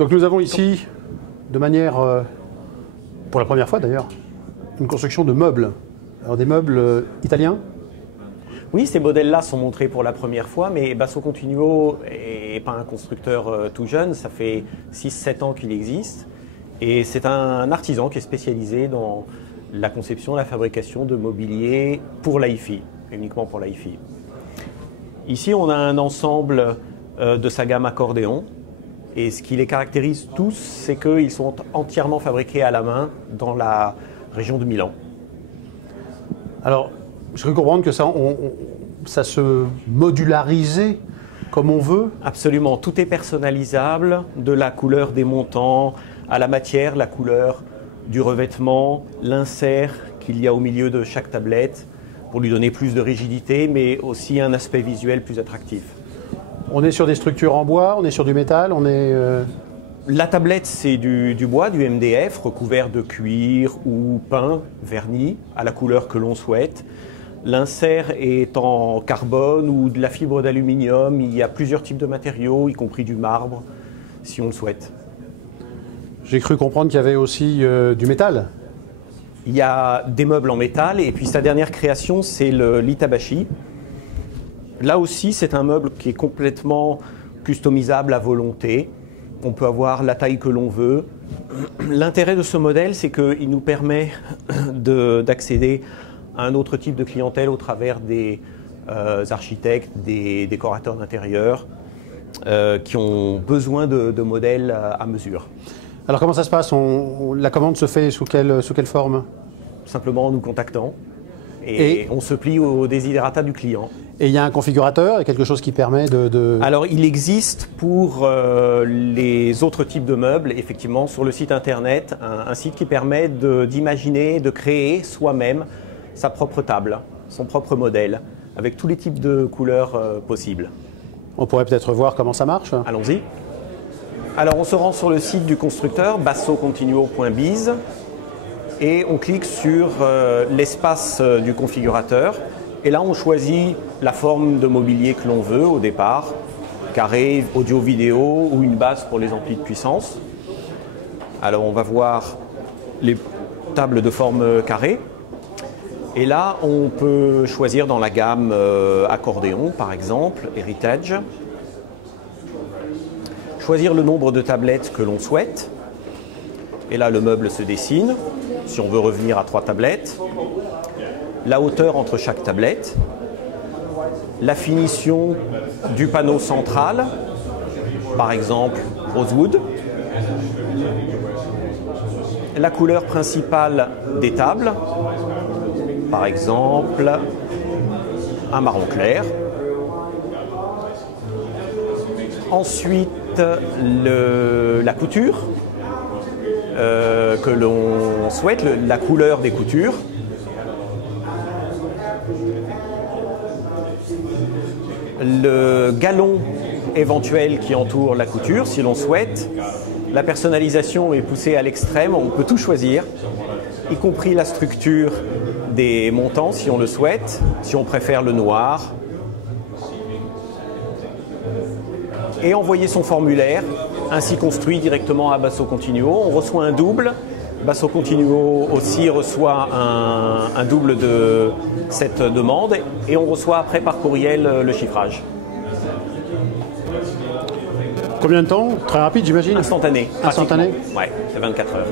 Donc nous avons ici, de manière, pour la première fois d'ailleurs, une construction de meubles. Alors des meubles italiens? Oui, ces modèles-là sont montrés pour la première fois, mais Basso Continuo n'est pas un constructeur tout jeune, ça fait 6-7 ans qu'il existe. Et c'est un artisan qui est spécialisé dans la conception, la fabrication de mobilier pour l'hi-fi, uniquement pour l'hi-fi. Ici, on a un ensemble de sa gamme accordéon. Et ce qui les caractérise tous, c'est qu'ils sont entièrement fabriqués à la main dans la région de Milan. Alors, je peux comprendre que ça se modularisait comme on veut? Absolument, tout est personnalisable, de la couleur des montants à la matière, la couleur du revêtement, l'insert qu'il y a au milieu de chaque tablette pour lui donner plus de rigidité, mais aussi un aspect visuel plus attractif. On est sur des structures en bois, on est sur du métal, on est... La tablette, c'est du bois, du MDF, recouvert de cuir ou peint, verni, à la couleur que l'on souhaite. L'insert est en carbone ou de la fibre d'aluminium. Il y a plusieurs types de matériaux, y compris du marbre, si on le souhaite. J'ai cru comprendre qu'il y avait aussi du métal. Il y a des meubles en métal, et puis sa dernière création, c'est le l'Itabashi. Là aussi, c'est un meuble qui est complètement customisable à volonté. On peut avoir la taille que l'on veut. L'intérêt de ce modèle, c'est qu'il nous permet d'accéder à un autre type de clientèle au travers des architectes, des décorateurs d'intérieur qui ont besoin de modèles à mesure. Alors comment ça se passe? La commande se fait sous quelle forme? Simplement en nous contactant. Et on se plie aux desiderata du client. Et il y a un configurateur, il y a quelque chose qui permet de... Alors, il existe pour les autres types de meubles, effectivement, sur le site internet, un site qui permet d'imaginer, de créer soi-même sa propre table, son propre modèle, avec tous les types de couleurs possibles. On pourrait peut-être voir comment ça marche? Allons-y. Alors, on se rend sur le site du constructeur, bassocontinuo.biz. Et on clique sur l'espace du configurateur. Et là, on choisit la forme de mobilier que l'on veut au départ, carré, audio-vidéo ou une base pour les amplis de puissance. Alors, on va voir les tables de forme carrée. Et là, on peut choisir dans la gamme accordéon, par exemple, Heritage. Choisir le nombre de tablettes que l'on souhaite. Et là, le meuble se dessine. Si on veut revenir à 3 tablettes, la hauteur entre chaque tablette, la finition du panneau central, par exemple rosewood, la couleur principale des tables, par exemple un marron clair, ensuite la couture, que l'on souhaite, la couleur des coutures. Le galon éventuel qui entoure la couture, si l'on souhaite. La personnalisation est poussée à l'extrême, on peut tout choisir, y compris la structure des montants, si on le souhaite, si on préfère le noir. Et envoyer son formulaire, ainsi construit directement à Basso Continuo. On reçoit un double. Basso Continuo aussi reçoit un double de cette demande et on reçoit après par courriel le chiffrage. Combien de temps? Très rapide, j'imagine? Instantané. Instantané? Ouais, c'est 24 heures.